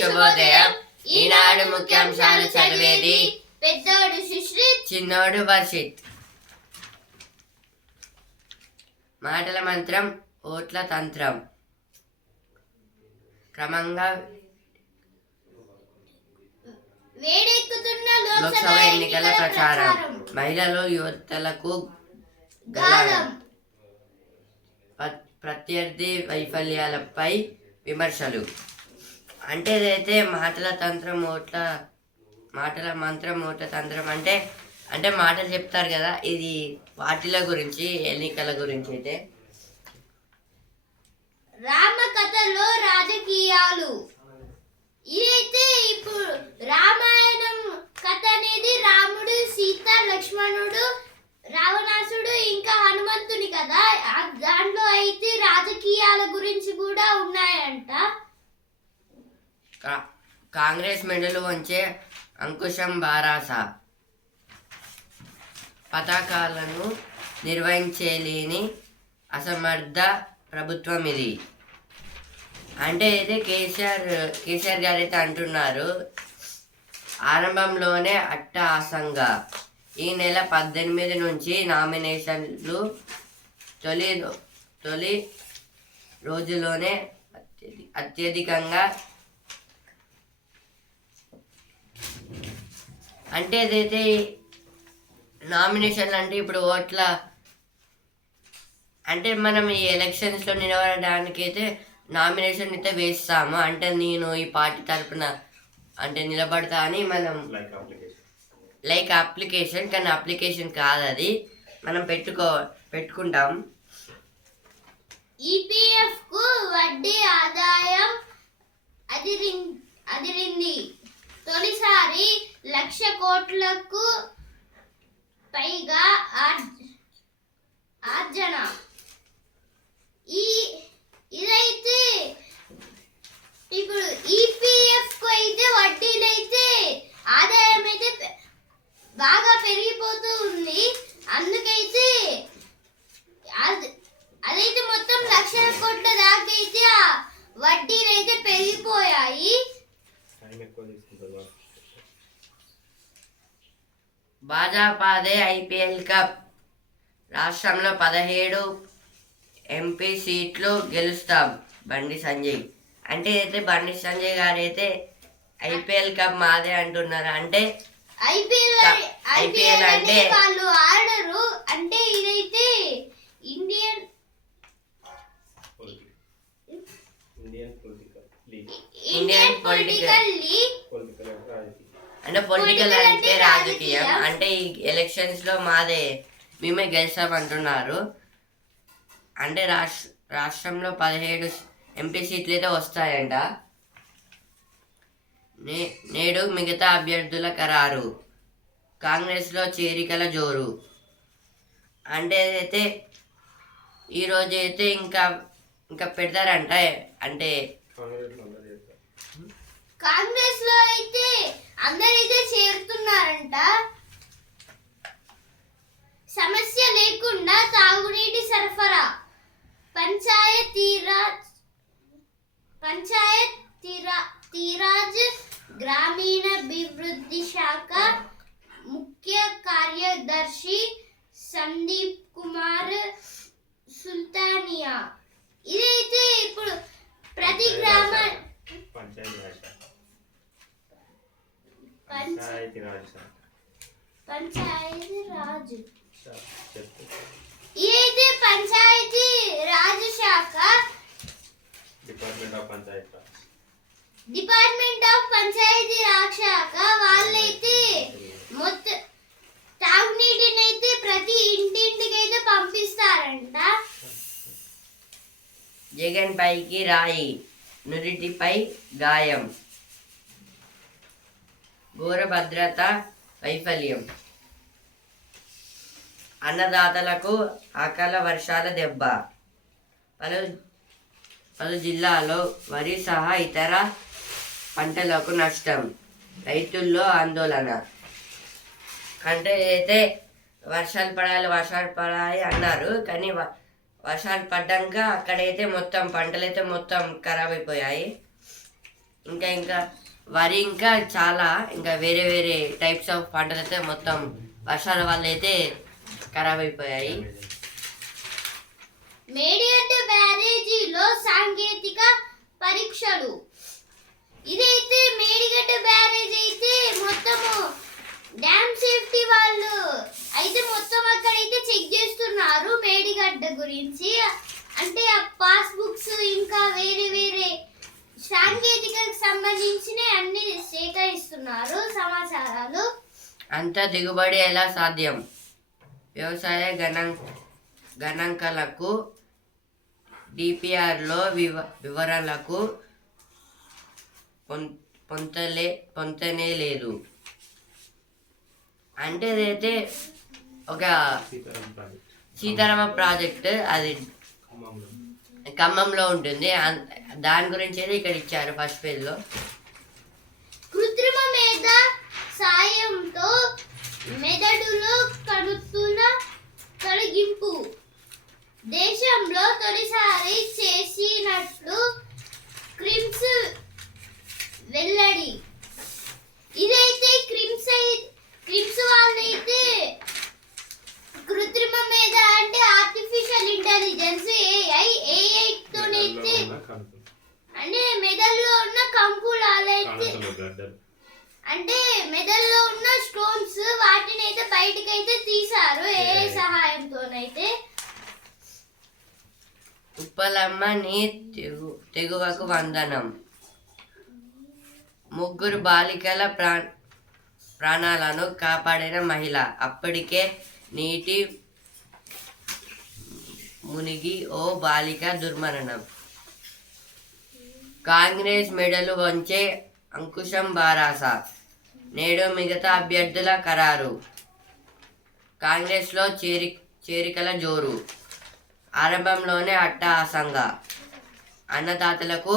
శుభోదయం. ఈనాడు ముఖ్యాంశాలు చదివేది పెద్దోడు సుశ్రిత్, చిన్నోడు వర్షిత్. మాటల మంత్రం, ఓట్ల తంత్రం. క్రమంగా వేడెక్కుతున్న లోక్సభ ఎన్నికల ప్రచారం. మహిళలు, యువతలకు గాలం. ప్రత్యర్థి వైఫల్యాలపై విమర్శలు. అంటే ఇదైతే మాటల మంత్రం ఓట్ల తంత్రం అంటే మాటలు చెప్తారు కదా, ఇది పార్టీల గురించి, ఎన్నికల గురించి. అయితే రామకథలో రాజకీయాలు. ఇదైతే ఇప్పుడు రామాయణం కథ అనేది రాముడు, సీత, లక్ష్మణుడు, రావణాసుడు ఇంకా హనుమంతుని కదా. దాంట్లో అయితే రాజకీయాల గురించి కూడా ఉన్నాయంట. కాంగ్రెస్ మెడలు వంచే అంకుశం బారాస. పథకాలను నిర్వహించలేని అసమర్థ ప్రభుత్వం ఇది. అంటే అయితే కేసీఆర్ గారు అయితే అంటున్నారు, ఆరంభంలోనే అట్టహాసంగా ఈ నెల 18 నుంచి నామినేషన్లు తొలి రోజులోనే అత్యధికంగా. అంటే ఏదైతే నామినేషన్లు అంటే ఇప్పుడు ఓట్ల అంటే మనం ఈ ఎలక్షన్స్లో నిలబడడానికి అయితే నామినేషన్ అయితే వేస్తాము. అంటే నేను ఈ పార్టీ తరఫున అంటే నిలబడతా అని మనం లైక్ అప్లికేషన్, కానీ అప్లికేషన్ కాదు అది, మనం పెట్టుకుంటాం. ఈపీఎఫ్ కు వడ్డీ ఆదాయం అదిరింది. తొలిసారి 1,00,000 కోట్లకు పైగా ఆర్జన. ఇదైతే ఇప్పుడు ఈపీఎఫ్ కు అయితే వడ్డీలు అయితే ఆదాయం అయితే బాగా పెరిగిపోతూ ఉంది. అందుకైతే అదైతే మొత్తం 1,00,000 కోట్ల దాకా అయితే ఆ వడ్డీలు అయితే పెరిగిపోయాయి. భాజపాదే ఐపీఎల్ కప్. రాష్ట్రంలో 17 ఎంపీ సీట్లు గెలుస్తాం, బండి సంజయ్. అంటే అయితే బండి సంజయ్ గారు అయితే ఐపీఎల్ కప్ మాదే అంటున్నారు. అంటే ఐపీఎల్ అంటే వాళ్ళు ఆడరు. అంటే ఇదైతే ఇండియన్ పొలిటికల్ లీగ్. అంటే పొలిటికల్ అంటే రాజకీయం. అంటే ఈ ఎలక్షన్స్ లో మేమే గెలిచామంటున్నారు. అంటే రాష్ట్రంలో 17 ఎంపీ సీట్లు అయితే వస్తాయంట. నేడు మిగతా అభ్యర్థుల ఖరారు. కాంగ్రెస్లో చేరికల జోరు. అంటే అయితే ఈరోజు అయితే ఇంకా పెడతారంట. అంటే కాంగ్రెస్ లో అయితే అందరైతే చేరుతున్నారంట. సమస్య లేకుండా తాగునీటి సరఫరా. పంచాయతీరాజ్ గ్రామీణాభివృద్ధి శాఖ ముఖ్య కార్యదర్శి సందీప్ కుమార్ సుల్తానియా. ఇదైతే ఇప్పుడు ప్రతి గ్రామ పంచాయతీ రాజ్ ఇదైతే పంచాయతీ రాజ్ శాఖ, డిపార్ట్మెంట్ ఆఫ్ పంచాయతీ రాజ్ శాఖ వాళ్ళైతే మొత్తం తాగునీటిని అయితే ప్రతి ఇంటింటికి అయితే పంపిస్తారంట. జగన్ పైకి రాయి, నురిటిపై గాయం. ఘోర భద్రత వైఫల్యం. అన్నదాతలకు అకాల వర్షాల దెబ్బ. పలు జిల్లాల్లో వరి సహా ఇతర పంటలకు నష్టం. రైతుల్లో ఆందోళన. అంటే అయితే వర్షాలు పడాలి అన్నారు, కానీ వర్షాలు పడ్డాక అక్కడైతే మొత్తం పంటలైతే మొత్తం ఖరాబ్ అయిపోయాయి. ఇంకా వరి ఇంకా చాలా ఇంకా వేరే వేరే టైప్స్ ఆఫ్ పంటలు అయితే మొత్తం వర్షాల వల్ల అయితే ఖరాబ్ అయిపోయాయి. మేడిగడ్డ బ్యారేజీలో సాంకేతిక పరీక్షలు. ఇదైతే మేడిగడ్డ బ్యారేజ్ అయితే మొత్తము డ్యామ్ సేఫ్టీ వాళ్ళు అయితే మొత్తం అక్కడైతే చెక్ చేస్తున్నారు మేడిగడ్డ గురించి. అంటే ఆ పాస్ బుక్స్ ఇంకా వేరే వేరే సాంకేతికకు సంబంధించిన అన్ని సేకరిస్తున్నారు సమాచారాలు. అంత దిగుబడి ఎలా సాధ్యం? వ్యవసాయ గణాంకాలకు డిపిఆర్లో వివరాలకు పొంతనే లేదు. అంటే అదైతే ఒక సీతారామ ప్రాజెక్ట్, అది ఖమ్మంలో ఉంటుంది. దాని గురించి అయితే ఇక్కడ ఇచ్చారు ఫస్ట్ పేజ్లో. కృత్రిమ మేధ సాయంతో మెదడులో కణుతుల తొలగింపు దేశంలో తొలిసారి చేసినట్లు క్రిమ్స్ వెల్లడి. ఇదైతే క్రిమ్స్ వాళ్ళైతే కృత్రిమ మేధ అంటే ఆర్టిఫిషియల్ ఇంటెలిజెన్స్ ఏఐ తోనైతే అంటే మెదడులో ఉన్న కంకులాలైతే అంటే మెదడులో ఉన్న స్టోన్స్ వాటిని అయితే బయటకైతే తీశారు ఏఐ సహాయంతోనైతే. ఉప్పలమ్మ నీ తెగువకు వందనం. ముగ్గురు బాలికల ప్రాణాలను కాపాడిన మహిళ అప్పటికే నీటి మునిగి ఓ బాలిక దుర్మరణం. కాంగ్రెస్ మెడలు వంచే అంకుశం బారాస. నేడు మిగతా అభ్యర్థుల ఖరారు. కాంగ్రెస్లో చేరికల జోరు. ఆరంభంలోనే అట్టహాసంగా అన్నదాతలకు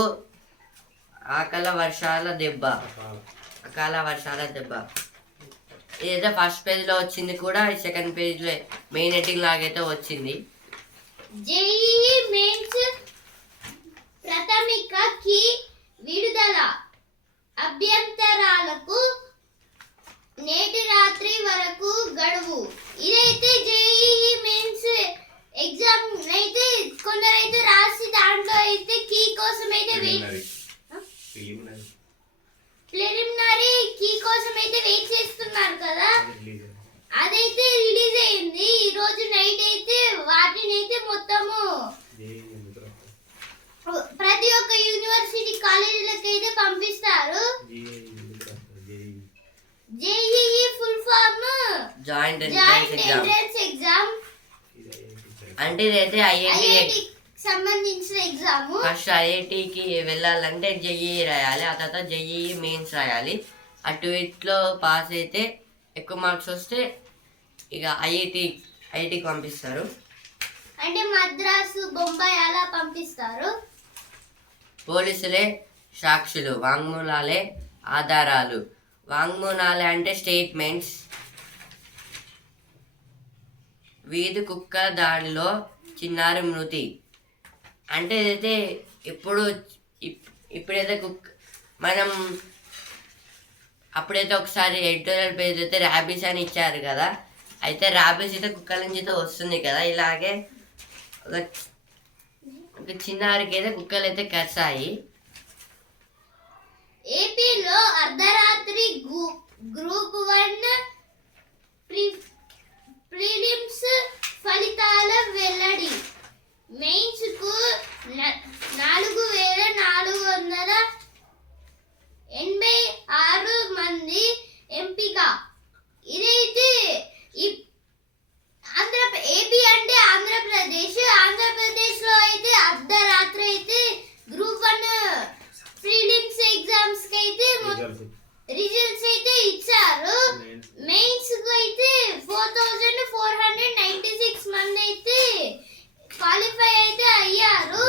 అకాల వర్షాల దెబ్బ. ఇదైతే ఫస్ట్ పేజ్లో వచ్చింది కూడా, సెకండ్ పేజ్లో మెయిన్ హెడ్డింగ్ లాగైతే వచ్చింది. జేఈఈ మెయిన్స్ ప్రాథమిక కీ విడుదల. అభ్యంతరాలకు నేటి రాత్రి వరకు గడువు. ఇదైతే జేఈఈ మెయిన్స్ ఎగ్జామ్ అయితే కొందరైతే రాసి దాంట్లో అయితే కీ కోసం అయితే ప్రిలిమినరీ కీ కోసం అయితే వెయిట్ చేస్తున్నారు కదా, అదైతే రిలీజ్ అయింది ఈ రోజు నైట్. అయితే వాటిని అయితే మొత్తము ప్రతి ఒక్క యూనివర్సిటీ కాలేజీలకు అయితే పంపిస్తారు. JEE full form joint entrance exam. అంటే ఇదైతే ఐఐటి సంబంధించిన ఎగ్జామ్. ఫస్ట్ ఐఐటికి వెళ్ళాలంటే జేఈఈ రాయాలి, ఆ తర్వాత జేఈఈ మెయిన్స్ రాయాలి. అటు ఇట్లో పాస్ అయితే ఎక్కువ మార్క్స్ వస్తే ఇక ఐఐటికి పంపిస్తారు. అంటే మద్రాసు, బొంబాయి అలా పంపిస్తారు. పోలీసులే సాక్షులు, వాంగ్మూలాలే ఆధారాలు. వాంగ్మూలాలే అంటే స్టేట్మెంట్స్. వీధి కుక్క దాడిలో చిన్నారి మృతి. అంటే ఇదైతే ఇప్పుడైతే మనం అప్పుడైతే ఒకసారి ఎడిటోరియల్ పేజ్ అయితే ర్యాబీస్ అని ఇచ్చారు కదా, అయితే ర్యాబీస్ అయితే కుక్కల నుంచి అయితే వస్తుంది కదా. ఇలాగే ఒక చిన్నారికి అయితే కుక్కలు అయితే కరిచాయి. ఏపీలో అర్ధరాత్రి గ్రూప్ 1 ప్రిలిమ్స్ ఫలితాల వెల్లడి. మెయిన్స్ కు 4486 మంది ఎంపిక. ఇదైతే ఏపీ అంటే ఆంధ్రప్రదేశ్ లో అయితే అర్ధరాత్రి అయితే గ్రూప్ 1 ప్రిలిమ్స్ ఎగ్జామ్స్ కి అయితే రిజల్ట్స్ అయితే ఇచ్చారు. మెయిన్స్ కు అయితే 4496 మంది అయితే క్వాలిఫై అయితే అయ్యారు.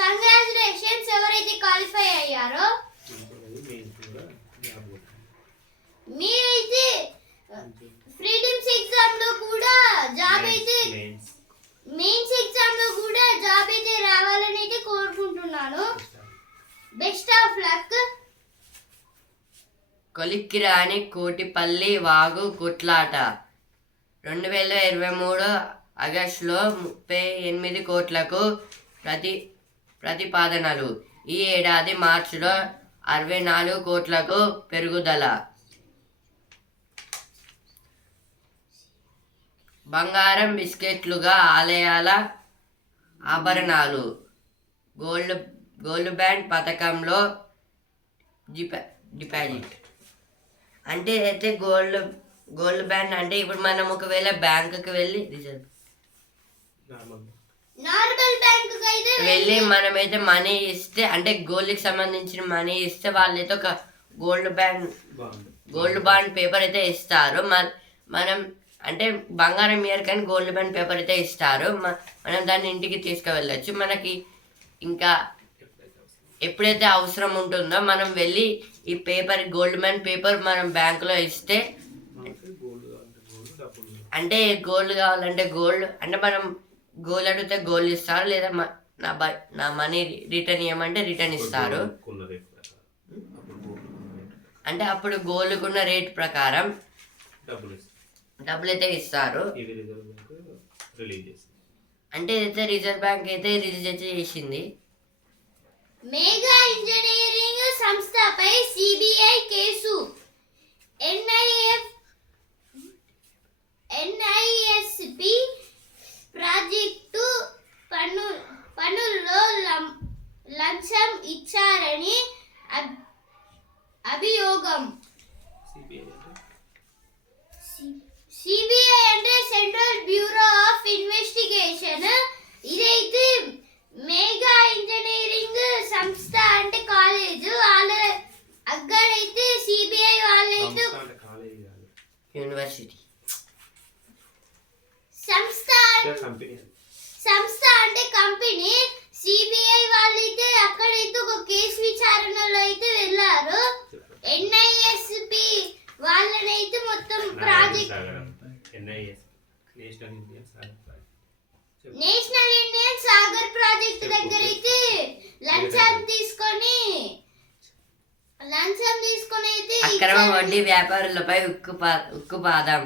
కంగ్రాచులేషన్స్ ఎవరైతే క్వాలిఫై అయ్యారో. మీరైతే ప్రిలిమ్స్ ఎగ్జామ్ లో కూడా జాబ్ అయితే మెయిన్స్ ఎగ్జామ్ లో కూడా జాబ్ అయితే రావాలని అయితే కోరుకుంటున్నాను. Best of luck. కొలిక్కిరాని కోటిపల్లి వాగు కొట్లాట 2023 ఆగస్టులో 38 కోట్లకు ప్రతిపాదనలు. ఈ ఏడాది మార్చిలో 64 కోట్లకు పెరుగుదల. బంగారం బిస్కెట్లుగా ఆలయాల ఆభరణాలు. గోల్డ్ బ్యాండ్ పథకంలో డిపాజిట్. అంటే అయితే గోల్డ్ బ్యాండ్ అంటే ఇప్పుడు మనం ఒకవేళ బ్యాంకుకి వెళ్ళి నార్మల్ బ్యాంక్ అయితే వెళ్ళి మనమైతే మనీ ఇస్తే అంటే గోల్డ్కి సంబంధించిన మనీ ఇస్తే వాళ్ళైతే ఒక గోల్డ్ బాండ్ పేపర్ అయితే ఇస్తారు. మనం అంటే బంగారం ఇయర్ కానీ గోల్డ్ బాండ్ పేపర్ అయితే ఇస్తారు. మనం దాన్ని ఇంటికి తీసుకువెళ్ళచ్చు. మనకి ఇంకా ఎప్పుడైతే అవసరం ఉంటుందో మనం వెళ్ళి ఈ పేపర్ గోల్డ్ బాండ్ పేపర్ మనం బ్యాంకులో ఇస్తే అంటే గోల్డ్ కావాలంటే గోల్డ్ అంటే మనం గోల్డ్ అడిగితే గోల్డ్ ఇస్తారు, లేదా నా మనీ రిటర్న్ ఇవ్వమంటే రిటర్న్ ఇస్తారు. అంటే అప్పుడు గోల్డ్కున్న రేట్ ప్రకారం డబ్బులు అయితే ఇస్తారు. అంటే అయితే రిజర్వ్ బ్యాంక్ అయితే రిలీజ్ అయితే చేసింది. మెగా ఇంజనీరింగ్ సంస్థపై సిబిఐ కేసు. ఎన్ఐఎస్పి ప్రాజెక్టు పనుల్లో లంచం ఇచ్చారని అభియోగం. సిబిఐ అంటే సెంట్రల్ బ్యూరో ఆఫ్ ఇన్వెస్టిగేషన్. ఇదైతే మెగా ఇంజనీరింగ్ సంస్థ అంటే కాలేజ్ వాళ్ళ అక్కడైతే సిబిఐ వాళ్ళైతే యూనివర్సిటీ సంస్థ అంటే కంపెనీ. సిబిఐ వాళ్ళైతే అక్కడైతే ఒక కేసు విచారణలో అయితే వెళ్ళారు. ఎన్ఐఎస్పి వాళ్ళనైతే మొత్తం project national Indian Sagar project దగ్గర అయితే లంచం తీసుకొని అయితే అక్రమ వడ్డీ వ్యాపారులపై ఉక్కుపాదం.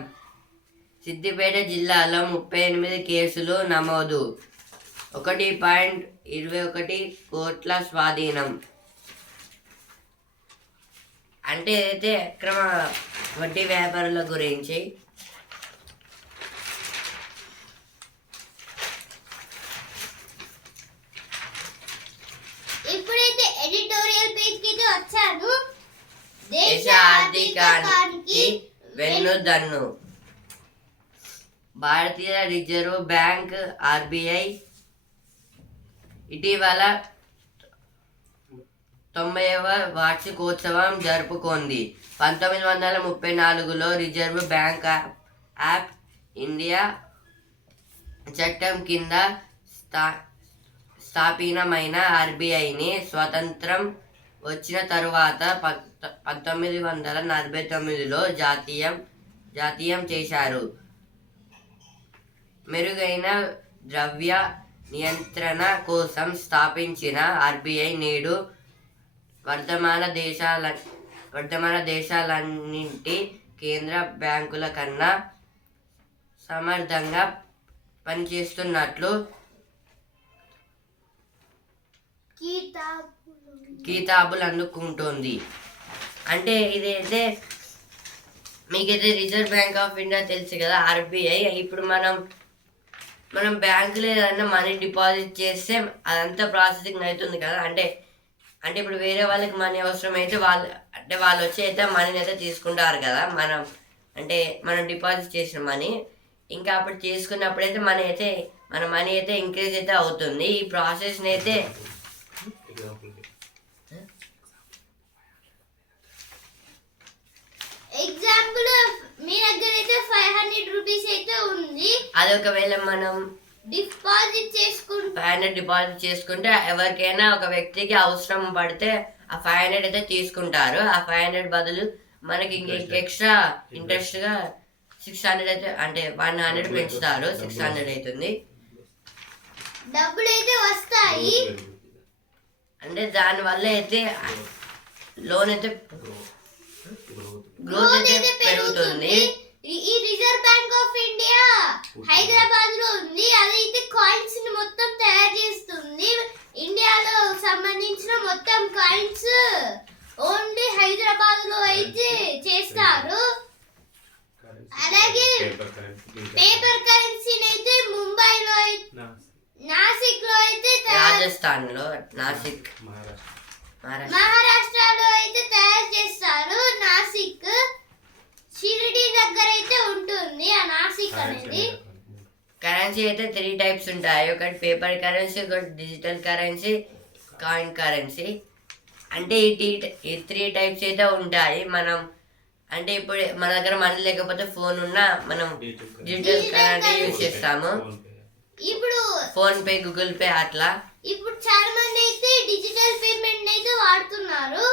సిద్దిపేట జిల్లాలో 38 కేసులు నమోదు. 1.21 కోట్ల స్వాధీనం. అంటే అయితే అక్రమ వడ్డీ వ్యాపారుల గురించి ఇప్పుడైతే ఎడిటోరియల్ పేజ్ కి వచ్చాను. దేశ ఆర్థికానికి వెన్నుదన్ను. భారతీయ రిజర్వ్ బ్యాంక్ ఆర్బీఐ ఇటీవల 90వ వార్షికోత్సవం జరుపుకుంది. 1934లో రిజర్వ్ బ్యాంక్ ఆఫ్ ఇండియా చట్టం కింద స్థాపితమైన ఆర్బీఐని స్వతంత్రం వచ్చిన తరువాత 1949లో జాతీయం చేశారు. మెరుగైన ద్రవ్య నియంత్రణ కోసం స్థాపించిన ఆర్బీఐ నేడు వర్ధమాన దేశాలన్నింటి కేంద్ర బ్యాంకుల కన్నా సమర్థంగా పనిచేస్తున్నట్లు కితాబులు అందుకుంటోంది. అంటే ఇదైతే మీకైతే రిజర్వ్ బ్యాంక్ ఆఫ్ ఇండియా తెలుసు కదా, ఆర్బీఐ. ఇప్పుడు మనం బ్యాంకులో ఏదైనా మనీ డిపాజిట్ చేస్తే అదంతా ప్రాసెసింగ్ అవుతుంది కదా. అంటే ఇప్పుడు వేరే వాళ్ళకి మనీ అవసరం అయితే వాళ్ళు వచ్చి అయితే మనీని అయితే తీసుకుంటారు కదా. మనం డిపాజిట్ చేసిన మనీ ఇంకా అప్పుడు తీసుకున్నప్పుడైతే మన మనీ అయితే ఇంక్రీజ్ అయితే అవుతుంది. ఈ ప్రాసెస్ని అయితే ఎగ్జాంపుల్ మీ దగ్గర అయితే 500 రూపీస్ అయితే ఉంది. అది ఒకవేళ మనం డిపాజిట్ 500 డిపాజిట్ చేసుకుంటే ఎవరికైనా ఒక వ్యక్తికి అవసరం పడితే ఆ 500 అయితే తీసుకుంటారు. ఆ 500 బదులు మనకి ఎక్స్ట్రా ఇంట్రెస్ట్ గా 600 అయితే అంటే 100 పెంచుతారు. 600 అవుతుంది. డబ్బులు అయితే వస్తాయి. అంటే దానివల్ల అయితే లోన్ అయితే గ్రోత్ అయితే పెరుగుతుంది. ఈ reserve bank of India Hyderabad లో ఉంది. అదైతే కాయిన్స్ ని మొత్తం తయారు చేస్తుంది. ఇండియాలో సంబంధించిన మొత్తం కాయిన్స్ ఓన్లీ హైదరాబాద్ లో అయితే చేస్తారు. అలాగే పేపర్ కరెన్సీని అయితే ముంబైలో, నాసిక్ లో అయితే రాజస్థాన్ లో, నాసిక్ మహారాష్ట్రలో అయితే తయారు చేస్తారు. నాసిక్ షిరిడి దగ్గర అయితే ఉంటుంది ఆ నాసిక్ అనేది. కరెన్సీ అయితే 3 టైప్స్ ఉంటాయి. ఒకటి పేపర్ కరెన్సీ, ఒకటి డిజిటల్ కరెన్సీ, కాయిన్ కరెన్సీ. అంటే ఈ 3 టైప్స్ అయితే ఉంటాయి. మనం అంటే ఇప్పుడు మన దగ్గర మనీ లేకపోతే ఫోన్ ఉన్నా మనం డిజిటల్ కరెన్సీ యూజ్ చేస్తాము. ఇప్పుడు ఫోన్ పే, గూగుల్ పే అట్లా. ఇప్పుడు చాలా మంది అయితే డిజిటల్ పేమెంట్ అయితే వాడుతున్నారు.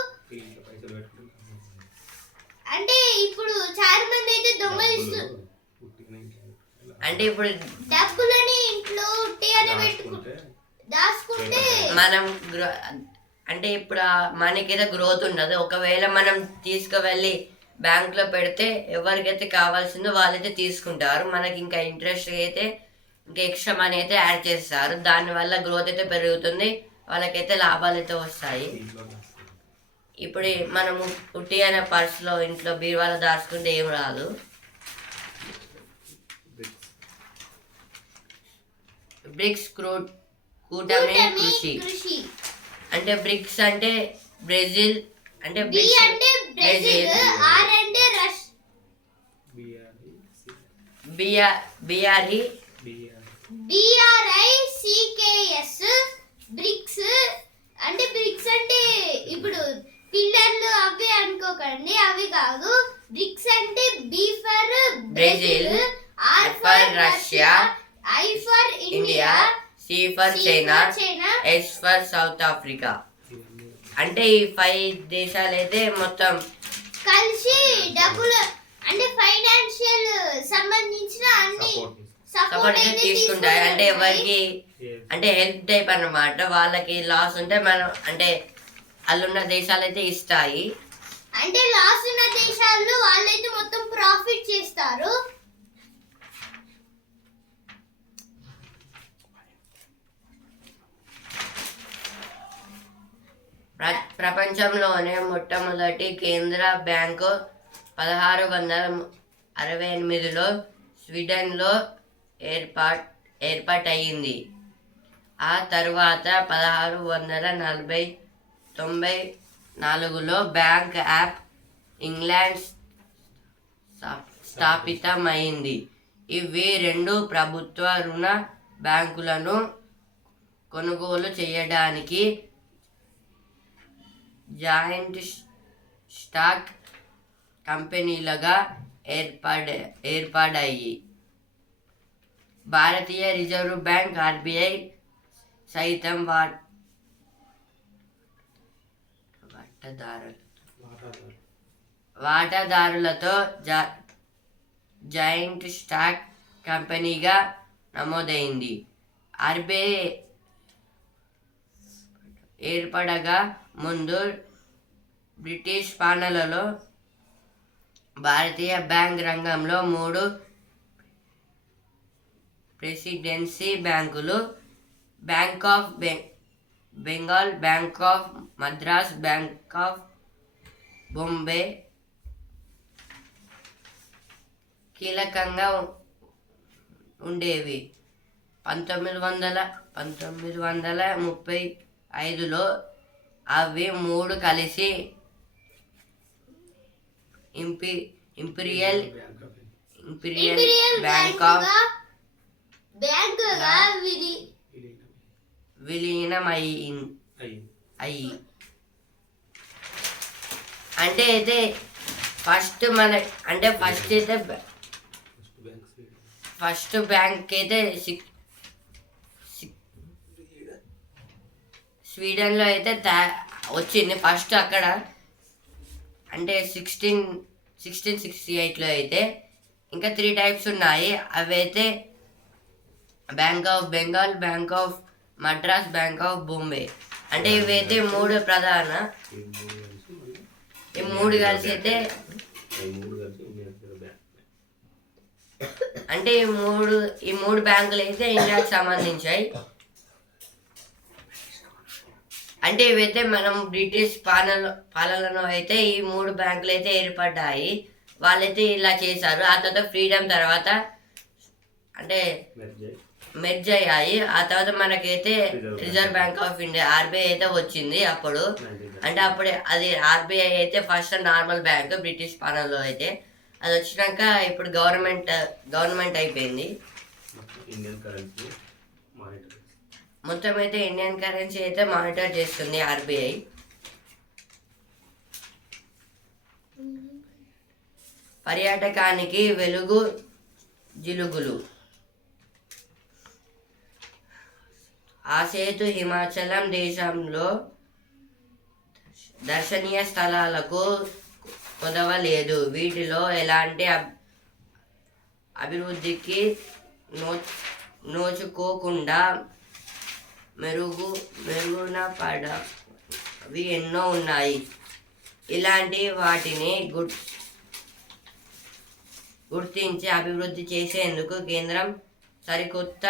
అంటే ఇప్పుడు చాలా మంది అయితే దొంగలిస్తారు. అంటే ఇప్పుడు డబ్బులని ఇంట్లో ఉట్టిగానే దాచుకుంటే మనం అంటే ఇప్పుడు మనకి అయితే గ్రోత్ ఉండదు. ఒకవేళ మనం తీసుకువెళ్ళి బ్యాంక్ లో పెడితే ఎవరికైతే కావాల్సిందో వాళ్ళైతే తీసుకుంటారు. మనకి ఇంకా ఇంట్రెస్ట్ అయితే ఇంకా ఎక్స్ట్రా మనీ అయితే యాడ్ చేస్తారు. దానివల్ల గ్రోత్ అయితే పెరుగుతుంది, వాళ్ళకైతే లాభాలు అయితే వస్తాయి. ఇప్పుడు మనము ఉట్టి అనే పర్సులో ఇంట్లో బీరువాలో దాచుకుంటే ఏం రాదు. బ్రిక్స్ కూటమి కృషి. అంటే బ్రిక్స్ అంటే బ్రెజిల్, అంటే బి అంటే బ్రెజిల్, ఆర్ అంటే రష్, BRICKS బ్రిక్స్. అంటే బ్రిక్స్ అంటే ఇప్పుడు పిల్లర్లు అవి అనుకోకండి, అవి కాదు. బ్రిక్స్ అంటే B for Brazil, R for Russia, I for India, C for China, S for south Africa. అంటే ఈ 5 దేశాలు అయితే మొత్తం కలిసి డబ్బులు అంటే ఫైనాన్షియల్ సంబంధించిన అన్ని సపోర్ట్ అయితే తీసుకుంటాయి. అంటే ఎవరికి అంటే హెల్ప్ టైప్ అన్నమాట. వాళ్ళకి లాస్ ఉంటే మనం అంటే అల్లున్న దేశాలు అయితే ఇస్తాయి. అంటే లాస్ ఉన్న దేశాల్లో వాళ్ళైతే మొత్తం ప్రాఫిట్ చేస్తారు. ప్రపంచంలోనే మొట్టమొదటి కేంద్ర బ్యాంకు 1668లో స్వీడన్లో ఏర్పాటయింది. ఆ తర్వాత 1694లో బ్యాంక్ ఆఫ్ ఇంగ్లాండ్ స్థాపితమైంది. ఇవి 2 ప్రభుత్వ రుణ బ్యాంకులను కొనుగోలు చేయడానికి జాయింట్ స్టాక్ కంపెనీలుగా ఏర్పడాయి. భారతీయ రిజర్వ్ బ్యాంక్ RBI సైతం వాటాదారులతో జాయింట్ స్టాక్ కంపెనీగా నమోదైంది. RBI ఏర్పడగా ముందు బ్రిటిష్ పాలనలో భారతీయ బ్యాంక్ రంగంలో 3 ప్రెసిడెన్సీ బ్యాంకులు, bank of Bengal, bank of Madras, bank of Bombay కీలకంగా ఉండేవి. 1935లో అవి 3 కలిసి ఇంపీరియల్ బ్యాంక్ ఆఫ్ విలీనమయ్యి. అంటే అయితే ఫస్ట్ బ్యాంక్ అయితే స్వీడన్లో అయితే వచ్చింది ఫస్ట్. అక్కడ అంటే 1668లో అయితే ఇంకా 3 టైప్స్ ఉన్నాయి. అవి అయితే bank of Bengal, bank of Madras, bank of Bombay. అంటే ఇవైతే 3 ప్రధాన, ఈ 3 కలిసి అయితే అంటే ఈ మూడు బ్యాంకులు అయితే ఇండియాకి సంబంధించాయి. అంటే ఇవైతే మనం బ్రిటిష్ పాలనలో అయితే ఈ 3 బ్యాంకులు అయితే ఏర్పడ్డాయి. వాళ్ళైతే ఇలా చేశారు. ఆ తర్వాత ఫ్రీడమ్ తర్వాత అంటే మెర్జ్ అయ్యాయి. ఆ తర్వాత మనకైతే reserve bank of India RBI అయితే వచ్చింది అప్పుడు. అంటే అప్పుడే అది ఆర్బీఐ అయితే ఫస్ట్ నార్మల్ బ్యాంక్ బ్రిటిష్ పాలనలో అయితే, అది వచ్చినాక ఇప్పుడు గవర్నమెంట్ అయిపోయింది. మొత్తం అయితే ఇండియన్ కరెన్సీ అయితే మానిటర్ చేస్తుంది ఆర్బీఐ. పర్యాటకానికి వెలుగు జిలుగులు. ఆ సేతు హిమాచలం దేశంలో దర్శనీయ స్థలాలకు కొదవలేదు. వీటిలో ఎలాంటి అభివృద్ధికి నోచుకోకుండా మెరుగున పడవి ఎన్నో ఉన్నాయి. ఇలాంటి వాటిని గుర్తించి అభివృద్ధి చేసేందుకు కేంద్రం సరికొత్త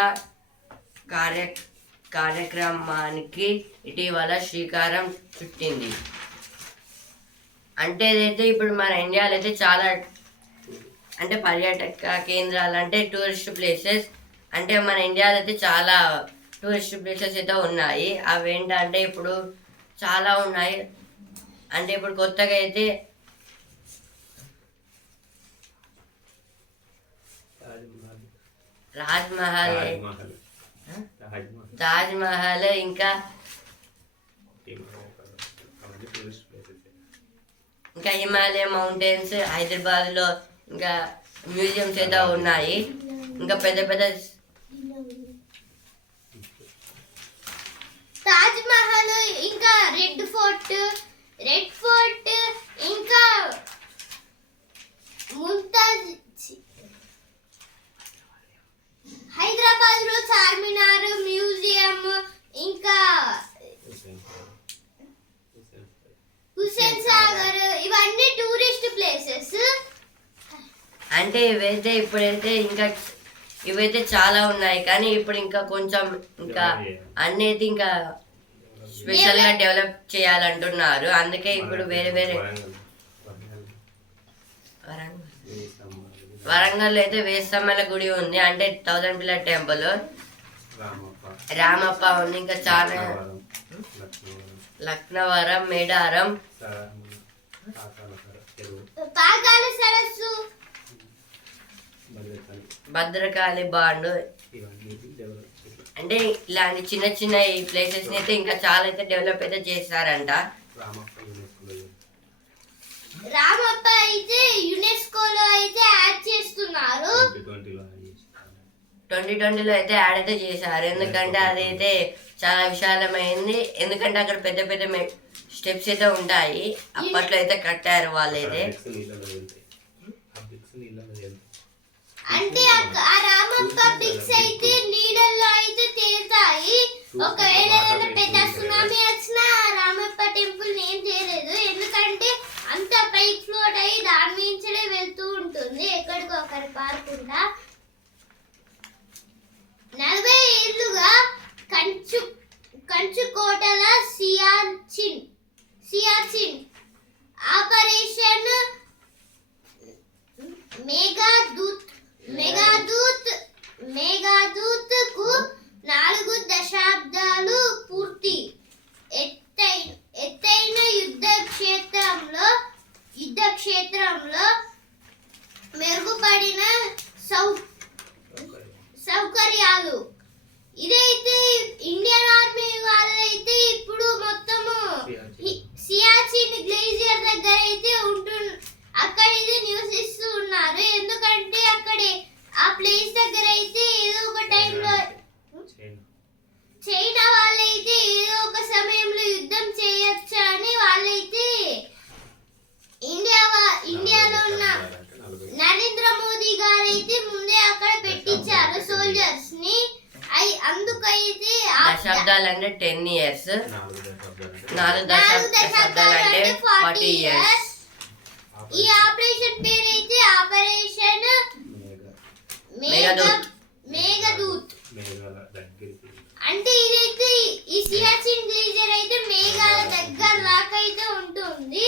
కార్యక్రమానికి ఇటీవల శ్రీకారం చుట్టింది. అంటే ఏదైతే ఇప్పుడు మన ఇండియాలో అయితే చాలా అంటే పర్యాటక కేంద్రాలు అంటే టూరిస్ట్ ప్లేసెస్, అంటే మన ఇండియాలో అయితే చాలా టూరిస్ట్ ప్లేసెస్ అయితే ఉన్నాయి. అవి ఏంటంటే ఇప్పుడు చాలా ఉన్నాయి. అంటే ఇప్పుడు కొత్తగా అయితే తాజ్ మహల్ ఇంకా హిమాలయ మౌంటైన్స్, హైదరాబాద్లో ఇంకా మ్యూజియంస్ అయితే ఉన్నాయి. ఇంకా పెద్ద పెద్ద తాజ్ మహల్ ఇంకా రెడ్ ఫోర్ట్ ఇంకా ముంతాజ్, హైదరాబాద్ లో చార్మినార్ మ్యూజియం ఇంకా హుస్సేన్ సాగర్, ఇవన్నీ టూరిస్ట్ ప్లేసెస్. అంటే ఇవైతే చాలా ఉన్నాయి. కానీ ఇప్పుడు ఇంకా కొంచెం ఇంకా అన్ని అయితే ఇంకా స్పెషల్ గా డెవలప్ చేయాలంటున్నారు. అందుకే ఇప్పుడు వేరే వరంగల్ అయితే వేస్తమ్మల గుడి ఉంది, అంటే 1000 పిల్లర్ టెంపుల్, రామప్ప ఉంది, ఇంకా చాలా లక్నవరం, మేడారం, పాకాల సరస్సు, భద్రకాళి బాండు. అంటే ఇలాంటి చిన్న చిన్న ఈ ప్లేసెస్ ని అయితే ఇంకా చాలా అయితే డెవలప్ అయితే చేస్తారంట. రామప్ప అయితే యునెస్కోలో అయితే యాడ్ చేస్తున్నారు. 2020లో అయితే యాడ్ అయితే చేశారు. ఎందుకంటే అదైతే చాలా విశాలమైంది. ఎందుకంటే అక్కడ పెద్ద పెద్ద స్టెప్స్ అయితే ఉంటాయి. అప్పట్లో అయితే కట్టారు వాళ్ళైతే. అంటే ఆ రామప్ప పిక్స్ అయితే నీళ్ళల్లో అయితే తేలుతాయి. ఒకవేళ ఏదైనా పెద్ద సునామీ వచ్చినా రామప్ప టెంపుల్ ఏం చేయలేదు. ఎందుకంటే అంత పైకి ఫ్లోట్ అయ్యి దాని మించడే వెళ్తూ ఉంటుంది, ఎక్కడికో ఒకరి పారకుండా. 40 ఏళ్లుగా కంచుకోటల సియాచిన్ ఆపరేషన్ మేఘదూత్ కు 4 దశాబ్దాలు పూర్తి. ఎత్తైన యుద్ధ క్షేత్రంలో మెరుగుపడిన సౌకర్యాలు. ఇదైతే ఇండియన్ ఆర్మీ వాళ్ళైతే ఇప్పుడు మొత్తము సియాచిన్ గ్లేజియర్ దగ్గర అయితే అక్కడ ఇది నివసిస్తూ ఉన్నారు. ఎందుకంటే అక్కడే ఆ ప్లేస్ దగ్గర అయితే ఏదో ఒక టైంలో చైనా వాళ్ళైతే ఏదో ఒక సమయంలో దశాబ్దాలు అంటే 10 years, 4 దశాబ్దాలు అంటే 40 years. ఈ ఆపరేషన్ పేరు అయితే ఆపరేషన్ మేఘదూత్. మేఘదూత్. అంటే ఇదైతే ఈ సియాచిన్ గ్లేజియర్ అయితే మేఘాల దగ్గర దాకా అయితే ఉంటుంది.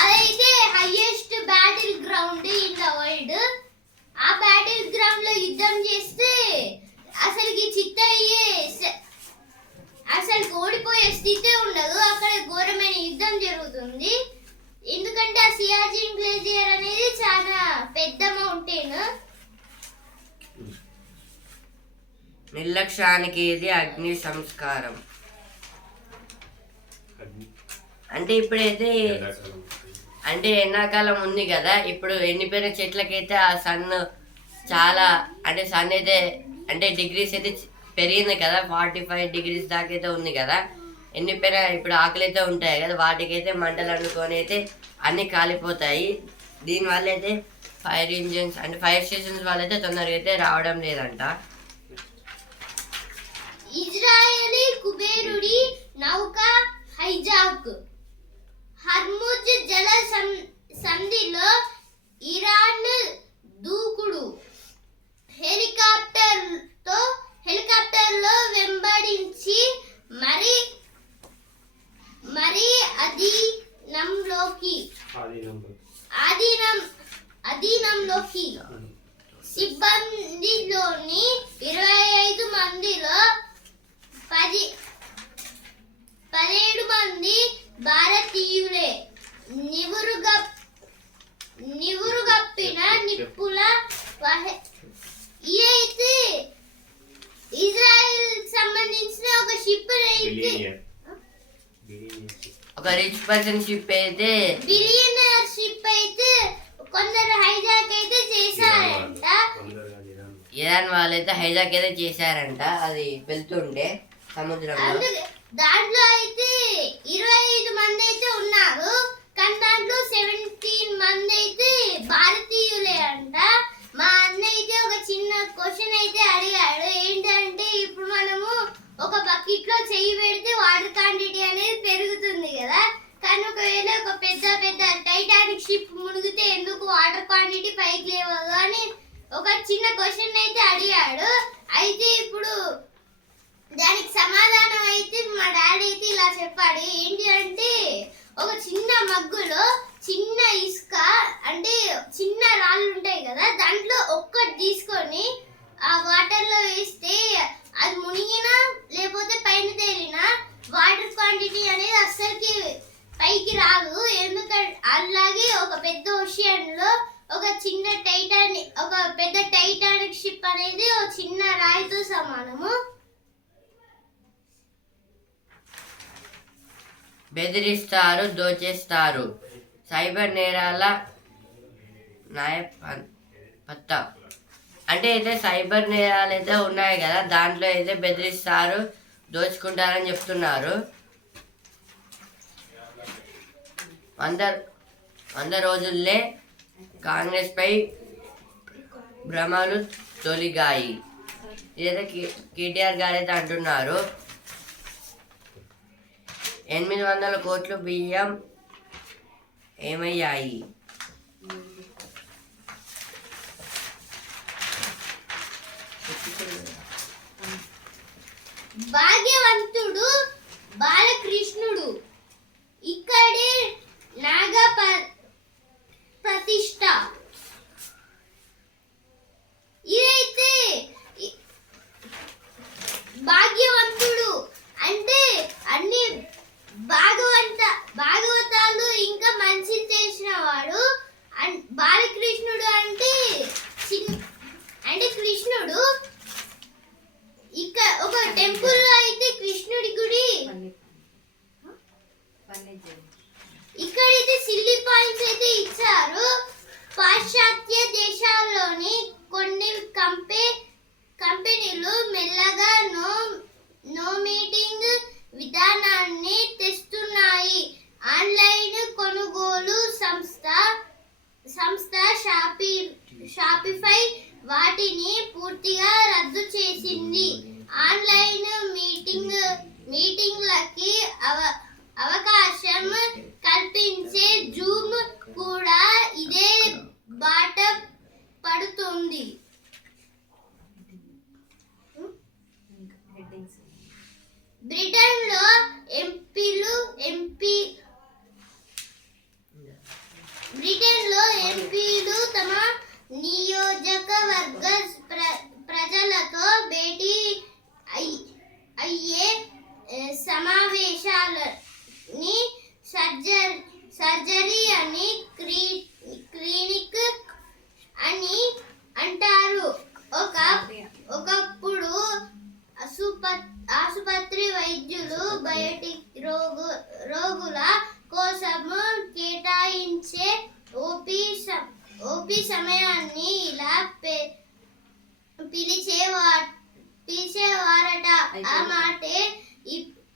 అదైతే highest battle ground in the world. ఆ బ్యాటిల్ గ్రౌండ్ లో యుద్ధం చేస్తే అసలుకి అసలు ఓడిపోయే స్థితి ఉండదు. అక్కడ ఘోరమైన యుద్ధం జరుగుతుంది. ఎందుకంటే ఆ సియాచిన్ గ్లేజియర్ అనేది చాలా పెద్ద మౌంటైన్. నిర్లక్ష్యానికి ఇది అగ్ని సంస్కారం. అంటే ఇప్పుడైతే అంటే ఎండాకాలం ఉంది కదా, ఇప్పుడు ఎండిపోయిన చెట్లకైతే ఆ సన్ చాలా అంటే సన్ అయితే అంటే డిగ్రీస్ అయితే పెరిగింది కదా, 45 degrees దాకా అయితే ఉంది కదా. ఎండిపోయిన ఇప్పుడు ఆకులు అయితే ఉంటాయి కదా, వాటికైతే మంటలు అనుకొని అయితే అన్నీ కాలిపోతాయి. దీనివల్ల అయితే ఫైర్ ఇంజిన్స్ అంటే ఫైర్ స్టేషన్స్ వాళ్ళైతే తొందరగా అయితే రావడం లేదంట. ఇజ్రాయేలీ కుబేరుడి నౌక హైజాక్. హర్ముజ్ జల సంధిలో ఇరాన్ దూకుడు. హెలికాప్టర్లో వెంబడించి మరి అధీనంలోకి సిబ్బందిలోని 25 మందిలో 17 మంది భారతీయులే. నివురుగప్పిన నిప్పుల ఇదైతే ఇజ్రాయెల్ సంబంధించిన ఒక షిప్ అయితే ఒక రిచ్ పర్సన్ షిప్ అయితే బిలియనర్ షిప్ అయితే కొందరు హైజాక్ అయితే చేశారంట. ఇరాన్ వాళ్ళైతే హైజాక్ అయితే చేశారంట. అది వెళ్తుండే సముద్రంలో. దాంట్లో అయితే 25 మంది అయితే ఉన్నారు, కానీ దాంట్లో 17 మంది అయితే భారతీయులే అంట. మా అన్న అయితే ఒక చిన్న క్వశ్చన్ అయితే అడిగాడు. ఏంటంటే ఇప్పుడు మనము ఒక బకెట్ లో చెయ్యి పెడితే వాటర్ క్వాంటిటీ అనేది పెరుగుతుంది కదా, కానీ ఒకవేళ ఒక పెద్ద టైటానిక్ షిప్ మునిగితే ఎందుకు వాటర్ క్వాంటిటీ పైకి లేవదు అని ఒక చిన్న క్వశ్చన్ అయితే అడిగాడు. అయితే ఇప్పుడు దానికి సమాధానం అయితే మా డాడీ అయితే ఇలా చెప్పాడు. ఏంటి అంటే ఒక చిన్న మగ్గులో చిన్న ఇసుక అంటే చిన్న రాళ్ళు ఉంటాయి కదా, దాంట్లో ఒక్కటి తీసుకొని ఆ వాటర్ లో వేస్తే అది మునిగినా లేకపోతే పైన తేలినా వాటర్ క్వాంటిటీ అనేది అస్సలకి పైకి రాదు. ఎందుకంటే అలాగే ఒక పెద్ద ఓషియన్ లో ఒక పెద్ద టైటానిక్ షిప్ అనేది ఒక చిన్న రాయితో సమానము. బెదిరిస్తారు, దోచేస్తారు. సైబర్ నేరాల న్యాయపత్త అంటే అయితే సైబర్ నేరాలు అయితే ఉన్నాయి కదా, దాంట్లో అయితే బెదిరిస్తారు, దోచుకుంటారని చెప్తున్నారు. 100 రోజుల్లే కాంగ్రెస్ పై భ్రమలు తొలిగాయి. ఇదైతే కేటీఆర్ గారు అయితే అంటున్నారు. 800 కోట్లు బియ్యం ఏమయ్యాయి? భాగ్యవంతుడు బాలకృష్ణుడు ఇక్కడే నాగ ప్రతిష్ట. ఇదైతే భాగ్యవంతుడు అంటే అన్ని భాగవతాలు ఇంకా మంచి చేసిన వాడు. బాలకృష్ణుడు అంటే కృష్ణుడు. ఇక్కడ ఒక టెంపుల్ లో అయితే కృష్ణుడి గుడి. ఇక్కడైతే సిల్లీ పాయింట్స్ అయితే ఇచ్చారు. పాశ్చాత్య దేశాల్లోని కొన్ని కంపెనీలు మెల్లగా నో మీటింగ్ విధానాన్ని తెస్తున్నాయి. ఆన్లైన్ కొనుగోలు సంస్థ షాపిఫై వాటిని పూర్తిగా రద్దు చేసింది. ఆన్లైన్ మీటింగ్ అవకాశం కల్పించే జూమ్ కూడా ఇదే బాట పడుతుంది. బ్రిటన్లో ఎంపీలు తమ నియోజకవర్గ ప్రజలతో భేటీ అయ్యే సమావేశాలని సర్జరీ అని క్లినిక్ అని అంటారు. ఒకప్పుడు ఆసుపత్రి వైద్యులు బయోటిక్ రోగుల కోసం కేటాయించే ఓపీ సమయాన్ని ఇలా పిలిచేవారట. ఆ మాటే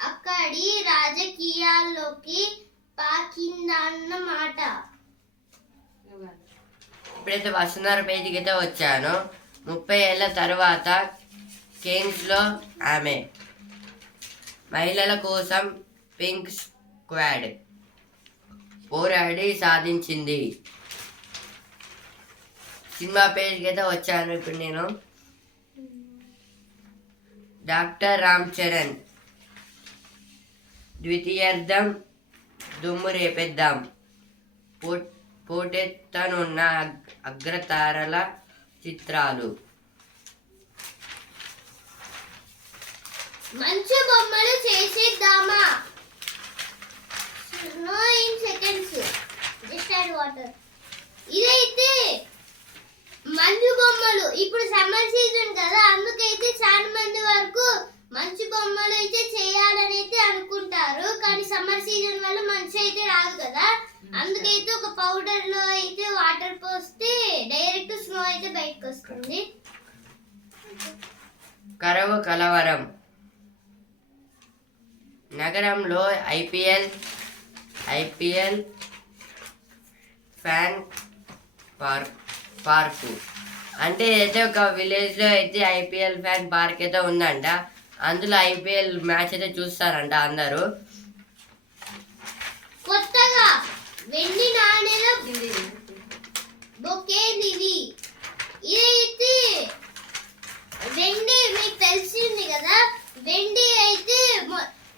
అక్కడి రాజకీయాల్లోకి పాకిందన్నమాట. ఇప్పుడైతే 100 పేజీకి అయితే వచ్చాను. 30 ఏళ్ళ తర్వాత కేన్స్లో ఆమె మహిళల కోసం పింక్ స్క్వాడ్ పోరాడి సాధించింది. సినిమా పేజ్కి అయితే వచ్చాను. ఇప్పుడు నేను డాక్టర్ రామ్ చరణ్ ద్వితీయార్థం దుమ్ము రేపేద్దాం పోటెత్తనున్న అగ్రతారల చిత్రాలు. మంచు బొమ్మలు చేసేద్దామా? No in seconds just add water. ఇదైతే మంచు బొమ్మలు ఇప్పుడు సమ్మర్ సీజన్ కదా, అందుకైతే చాలా మంది వరకు మంచు బొమ్మలు అయితే చేయాలని అయితే అనుకుంటారు. కానీ సమ్మర్ సీజన్ వల్ల మంచు అయితే రాదు కదా, అందుకైతే ఒక పౌడర్ లో అయితే వాటర్ పోస్తే డైరెక్ట్ స్నో అయితే బయటకు వస్తుంది. కరవు కలవరం. నగరంలో ఐపీఎల్ ఫ్యాన్ పార్కు అంటే అయితే ఒక విలేజ్లో అయితే ఐపీఎల్ ఫ్యాన్ పార్క్ అయితే ఉందంట. అందులో ఐపీఎల్ మ్యాచ్ అయితే చూస్తారంట అందరూ. కొత్తగా వెండి నాణేల బొకేలివి. ఇదైతే వెండి మీకు తెలిసింది కదా,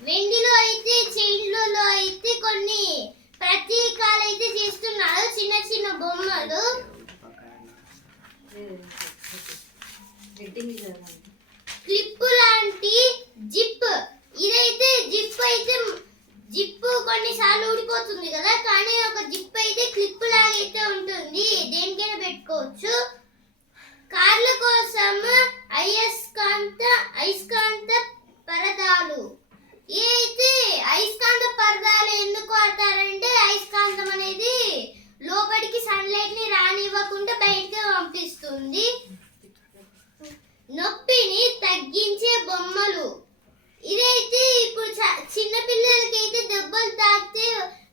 వెండిలో అయితే చైన్లలో అయితే కొన్ని ప్రతీకాలు అయితే చేస్తున్నారు. చిన్న చిన్న బొమ్మలు, క్లిప్ లాంటి జిప్. ఇదైతే జిప్ కొన్నిసార్లు ఊడిపోతుంది కదా, కానీ ఒక జిప్ అయితే క్లిప్ లాగా అయితే ఉంటుంది, దేనికైనా పెట్టుకోవచ్చు. కార్ల కోసం అయస్కాంత పరదాలు. ఇదైతే అయస్కాంత పరదాలు ఎందుకు వాడతారంటే అయస్కాంతం అనేది లోపలికి సన్లైట్ ని రానివ్వకుండా బయటకు పంపిస్తుంది. నొప్పిని తగ్గించే బొమ్మలు. ఇదైతే ఇప్పుడు చిన్న పిల్లలకి అయితే దెబ్బలు తాకితే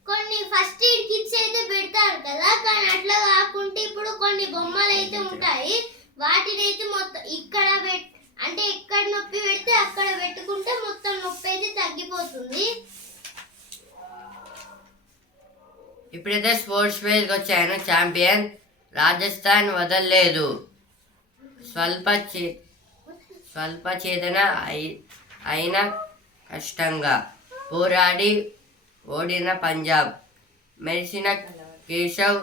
కొన్ని ఫస్ట్ ఎయిడ్ కిట్స్ అయితే పెడతారు కదా, కానీ అట్లా కాకుండా ఇప్పుడు కొన్ని బొమ్మలు అయితే ఉంటాయి. వాటిని అయితే మొత్తం ఇక్కడ అంటే ఎక్కడ నొప్పి పెడితే అక్కడ పెట్టుకుంటే మొత్తం నొప్పి అయితే తగ్గిపోతుంది. ఇప్పుడైతే స్పోర్ట్స్ పేజ్కి వచ్చాను. ఛాంపియన్ రాజస్థాన్ వదలలేదు. స్వల్ప చేతన అయిన కష్టంగా పోరాడి ఓడిన పంజాబ్. మెరిసిన కేశవ్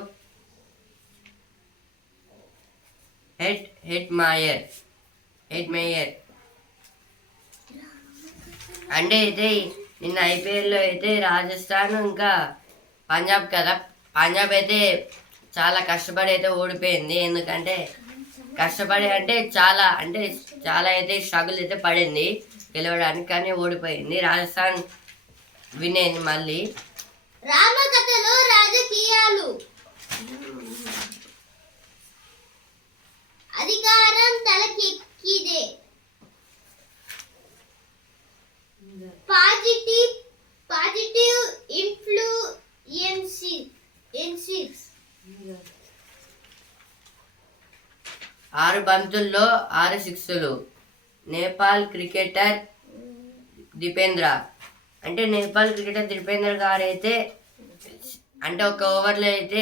హెడ్ మేయర్ అంటే అయితే నిన్న ఐపీఎల్లో అయితే రాజస్థాన్ ఇంకా పంజాబ్ కదా, పంజాబ్ అయితే చాలా కష్టపడి అయితే ఓడిపోయింది. ఎందుకంటే కష్టపడి అంటే చాలా అయితే స్ట్రగుల్ అయితే పడింది గెలవడానికి, కానీ ఓడిపోయింది. రాజస్థాన్ విన్ అయింది. మళ్ళీ రామకథలో రాజకీయాలు. అధికారం తలకెక్కిదే. Positive influences. 6 బంతుల్లో 6 సిక్సులు. నేపాల్ క్రికెటర్ దీపేంద్ర అంటే నేపాల్ క్రికెటర్ దిల్పేందర్ గారు అయితే అంటే ఒక ఓవర్లో అయితే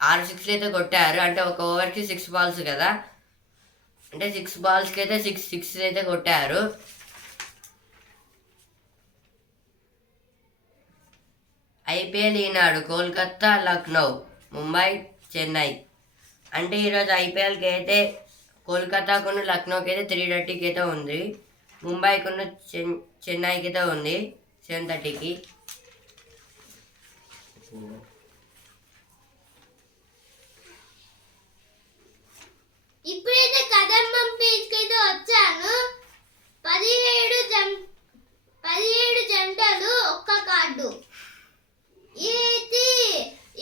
6 సిక్స్లు అయితే కొట్టారు. అంటే ఒక ఓవర్కి 6 బాల్స్ కదా, అంటే 6 బాల్స్కి అయితే 6 సిక్స్ అయితే కొట్టారు. ఐపీఎల్ ఈనాడు కోల్కతా, లక్నో, ముంబై, చెన్నై. అంటే ఈరోజు ఐపీఎల్కి అయితే కోల్కతాకున్న లక్నోకి అయితే 3:30కి అయితే ఉంది, ముంబైకున్న చెన్నైకి అయితే ఉంది 7:30కి. ఇప్పుడైతే కదమ్మం పేజ్కి అయితే వచ్చాను. 17 జంటలు ఒక్క కార్డు. ఇదైతే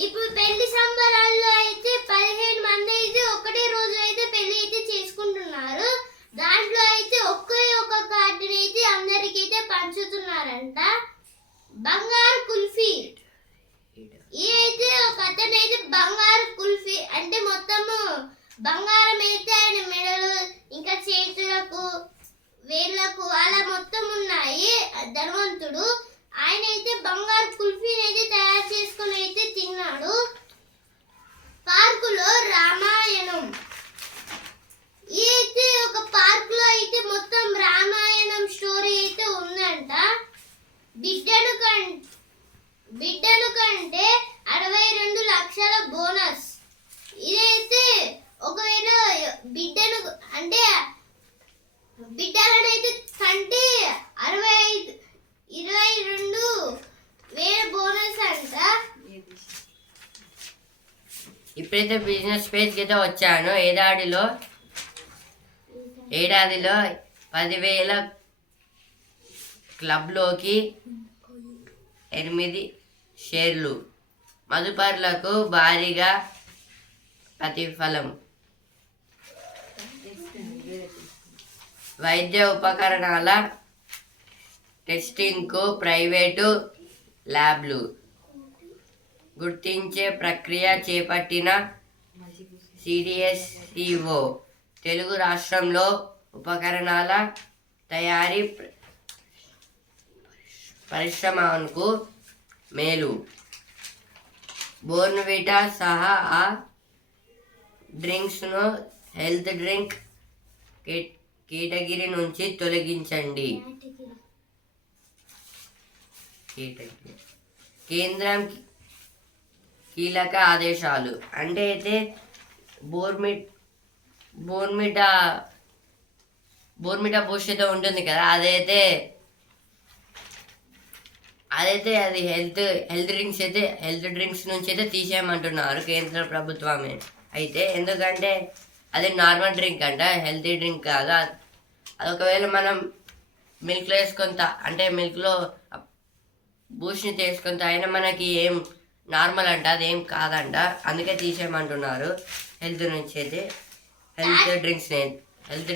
ఇప్పుడు పెళ్లి సంబరాల్లో అయితే 15 మంది అయితే ఒకటే రోజు అయితే పెళ్లి అయితే చేసుకుంటున్నారు. దాంట్లో అయితే ఒకే ఒక కార్డుని అయితే అందరికైతే పంచుతున్నారంట. బంగారు కుల్ఫీ. ఇదైతే ఒక అతను అయితే బంగారు కుల్ఫీ అంటే మొత్తము బంగారం అయితే ఆయన మెడలు ఇంకా చేతులకు వేళ్ళకు అలా మొత్తం ఉన్నాయి. ధనవంతుడు ఆయన అయితే బంగారు కుల్ఫీని అయితే తయారు చేసుకుని అయితే తిన్నాడు. పార్కులో రామాయణం. అయితే ఒక పార్క్ లో అయితే మొత్తం రామాయణం స్టోరీ అయితే ఉందంట. బిడ్డను కంటే 62 లక్షల బోనస్. ఇదైతే ఒకవేళ బిడ్డను అంటే బిడ్డలనైతే కంటే 22,000 బోనస్ అంట. ఇప్పుడైతే బిజినెస్ పేజ్కి అయితే వచ్చాను. ఏడాదిలో 10,000 క్లబ్లోకి 8 షేర్లు. మదుపరులకు భారీగా ప్రతిఫలం. వైద్య ఉపకరణాల టెస్టింగ్కు ప్రైవేటు ల్యాబ్లు గుర్తించే ప్రక్రియ చేపట్టిన CDSCO. తెలుగు రాష్ట్రంలో ఉపకరణాల తయారీ పరిశ్రమకు మేలు. బోర్న్విటా సహా ఆ డ్రింక్స్ను హెల్త్ డ్రింక్ కేటగిరీ నుంచి తొలగించండి. కేంద్రం కీలక ఆదేశాలు. అంటే అయితే బోర్మిటా బూస్ట్ అయితే ఉంటుంది కదా, అదైతే అది హెల్త్ డ్రింక్స్ నుంచి అయితే తీసేయమంటున్నారు కేంద్ర ప్రభుత్వమే. అయితే ఎందుకంటే అది నార్మల్ డ్రింక్ అంట, హెల్తీ డ్రింక్ కాదు. అది ఒకవేళ మనం మిల్క్లో వేసుకొని అంటే మిల్క్లో బూస్ట్ని తీసుకొని తాగినా మనకి ఏం నార్మల్ అంట, అదేం కాదంట. అందుకే తీసేయమంటున్నారు హెల్త్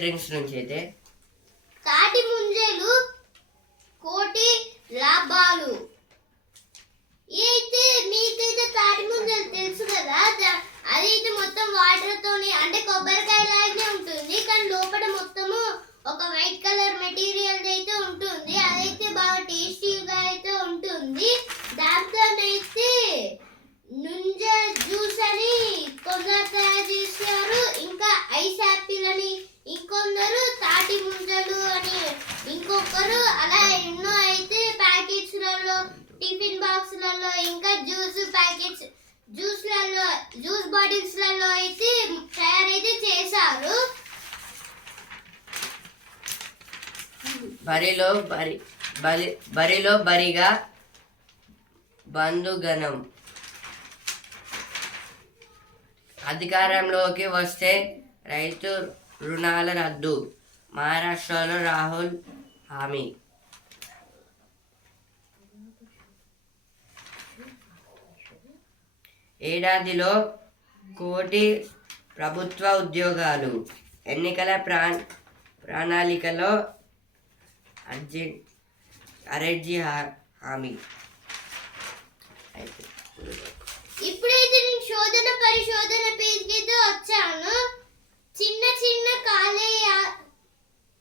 డ్రింక్స్ నుంచి అయితే. తాటి ముంజలు కోటి లాభాలు. అయితే మీకైతే తాటి ముంజలు తెలుసు కదా, అదైతే మొత్తం వాటర్ తోని అంటే కొబ్బరికాయ లాగానే ఉంటుంది, కానీ లోపల మొత్తము ఒక వైట్ కలర్ మెటీరియల్ అయితే ఉంటుంది. అదైతే బాగా టేస్టీగా అయితే ఉంటుంది. దాంతోనైతే నుంజ జ్యూస్ అని కొందరు తయారు చేశారు, ఇంకా ఐస్ యాపిల్ అని ఇంకొందరు, తాటి ముంజలు అని ఇంకొకరు, అలా ఎన్నో అయితే ప్యాకెట్స్లలో, టిఫిన్ బాక్స్లలో, ఇంకా జ్యూస్ ప్యాకెట్స్ జ్యూస్ బాటిల్స్లలో అయితే తయారైతే చేశారు. బరిలో బరిగా బంధుగణం. అధికారంలోకి వస్తే రైతు రుణాల రద్దు. మహారాష్ట్రలో రాహుల్ హామీ. ఏడాదిలో 1 కోటి ప్రభుత్వ ఉద్యోగాలు. ఎన్నికల ప్రణాళికలో అరెడ్జీ హామీ. ఇప్పుడైతే నేను పరిశోధన పేజ్కి అయితే వచ్చాను. చిన్న చిన్న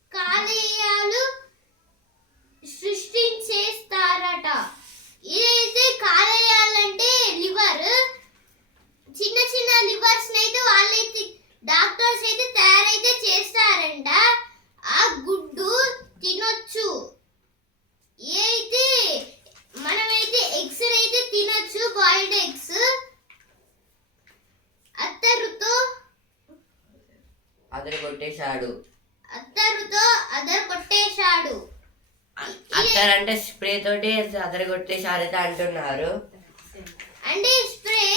కాలేయాలు సృష్టించే అతను కొట్టేశాడు. అత్తరుతో అదరు కొట్టేశాడు. అత్తరు అంటే స్ప్రే తోటి అతను కొట్టేశారు అంటున్నారు. అంటే స్ప్రే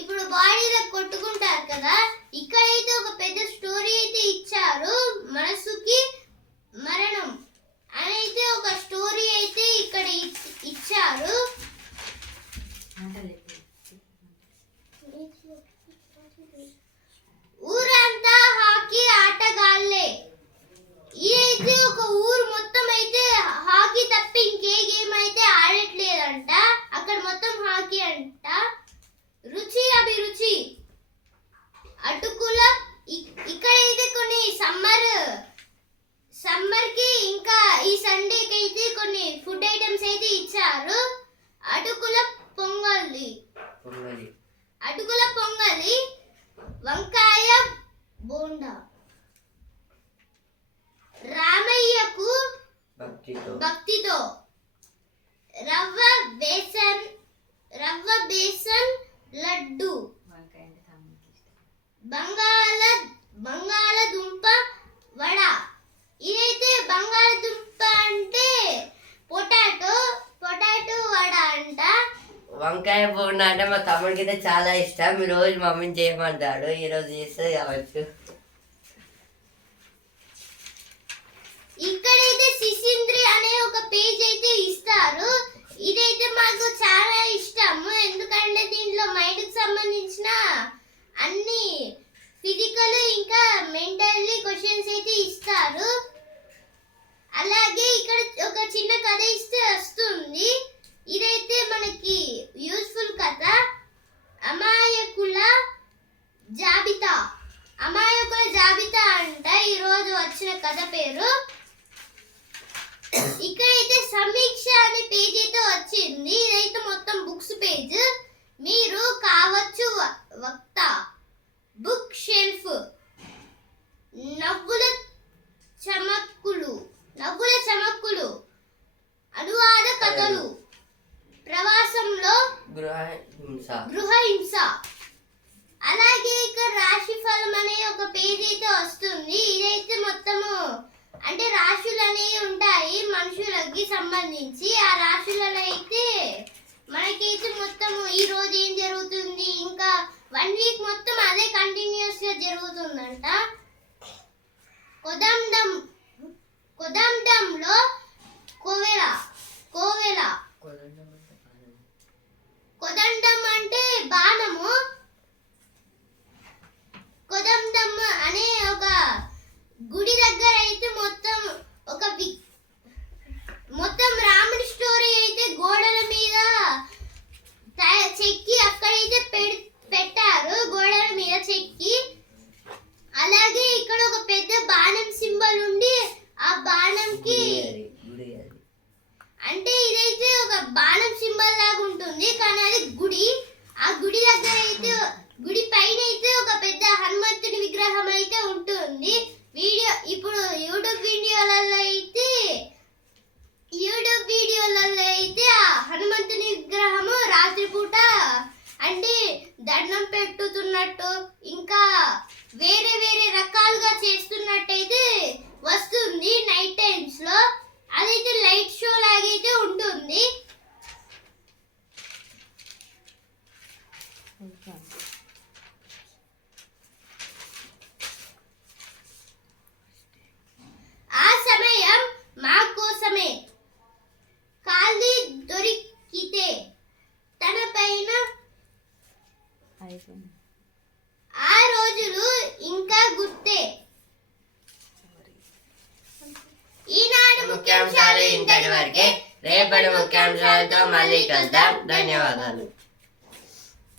ఇప్పుడు బాడీలో కొట్టుకుంటారు కదా, ఇక్కడైతే ఒక పెద్ద స్టోరీ అయితే ఇచ్చారు. మనసుకి మరణం అయితే ఒక స్టోరీ అయితే ఇక్కడ ఇచ్చారు. ఊరంతా హాకీ ఆటగాళ్ళే. ఇదైతే ఒక ఊరు మొత్తం అయితే హాకీ తప్ప ఇంకే గేమ్ అయితే ఆడట్లేదంట. అక్కడ మొత్తం హాకీ అంట. రుచి అభిరుచి అటుకుల ఇక్కడైతే కొన్ని సమ్మర్ కి ఇంకా ఈ సండేకి అయితే కొన్ని ఫుడ్ ఐటమ్స్ అయితే ఇచ్చారు. అటుకుల పొంగలి, వంకాయ బోండా, రామయ్యకు భక్తితో రవ్వ బేసన్ లడ్డు, బంగాళదుంప వడ. ఇదైతే బంగాళదుంప అంటే పొటాటో వడ అంట. వంకాయ బోండా అంటే మా తమ్ముడికి అయితే చాలా ఇష్టం. ఈ రోజు మమ్మీని చేయమంటాడు, ఈ రోజు చేస్తే కావచ్చు. ఇక్కడైతే సిసింద్రి అనే ఒక పేజ్ అయితే ఇస్తారు. ఇదైతే మాకు చాలా ఇష్టము, ఎందుకంటే దీంట్లో మైండ్ కి సంబంధించిన అన్ని ఫిజికల్ ఇంకా మెంటల్లీ క్వశ్చన్స్ అయితే ఇస్తారు. అలాగే ఇక్కడ ఒక చిన్న కథ ఇస్తే వస్తుంది. ఇదైతే మనకి యూస్ఫుల్ కథ. అమాయకుల జాబితా అంట ఈరోజు వచ్చిన కథ పేరు. ఇక్కడైతే సమీక్ష అనే పేజ్ అయితే వచ్చింది. ఇదైతే మొత్తం బుక్స్ పేజ్. మీరు కావచ్చు వక్త, బుక్ షెల్ఫ్, నవ్వుల చమక్కులు, అనువాద కథలు, ప్రవాసంలో గృహహింస. అలాగే ఇక్కడ రాశి ఫలం అనే ఒక పేజ్ అయితే వస్తుంది. ఇదైతే మొత్తము అంటే రాశులు అనేవి ఉంటాయి మనుషులకి సంబంధించి. ఆ రాశులలో అయితే మనకైతే మొత్తము ఈ రోజు ఏం జరుగుతుంది, ఇంకా 1 వీక్ మొత్తం అదే కంటిన్యూస్ గా జరుగుతుందంట. కొదండంలో కోవెల, కొదండం అంటే బాణము. కొదండం అనే ఒక గుడి దగ్గర అయితే మొత్తం రాముడి స్టోరీ అయితే గోడల మీద చెక్కి అక్కడైతే పెట్టారు, గోడల మీద చెక్కి. అలాగే ఇక్కడ ఒక పెద్ద బాణం సింబల్ ఉండి ఆ బాణంకి అంటే ఇదైతే ఒక బాణం సింబల్ లాగా ఉంటుంది, కానీ అది గుడి. ఆ గుడి దగ్గర అయితే గుడి పైన అయితే ఒక పెద్ద హనుమంతుడి విగ్రహం అయితే ఉంటుంది. ఇప్పుడు యూట్యూబ్ వీడియోలలో అయితే ఆ హనుమంతుని విగ్రహము రాత్రిపూట అంటే దండం పెట్టుతున్నట్టు ఇంకా వేరే రకాలుగా చేస్తున్నట్టయితే వస్తుంది నైట్ టైమ్స్ లో. అదైతే లైట్ షో లాగైతే ఉంటుంది. ఆ సమయం మా కోసమే, ఖాళీ దొరికితే తన పైన ఆ రోజులు ఇంకా గుర్తే. ఈనాడు ముఖ్యాంశాలు ఇంతటి వరకే. రేపటి ముఖ్యాంశాలతో మళ్ళీ కలుద్దాం. ధన్యవాదాలు.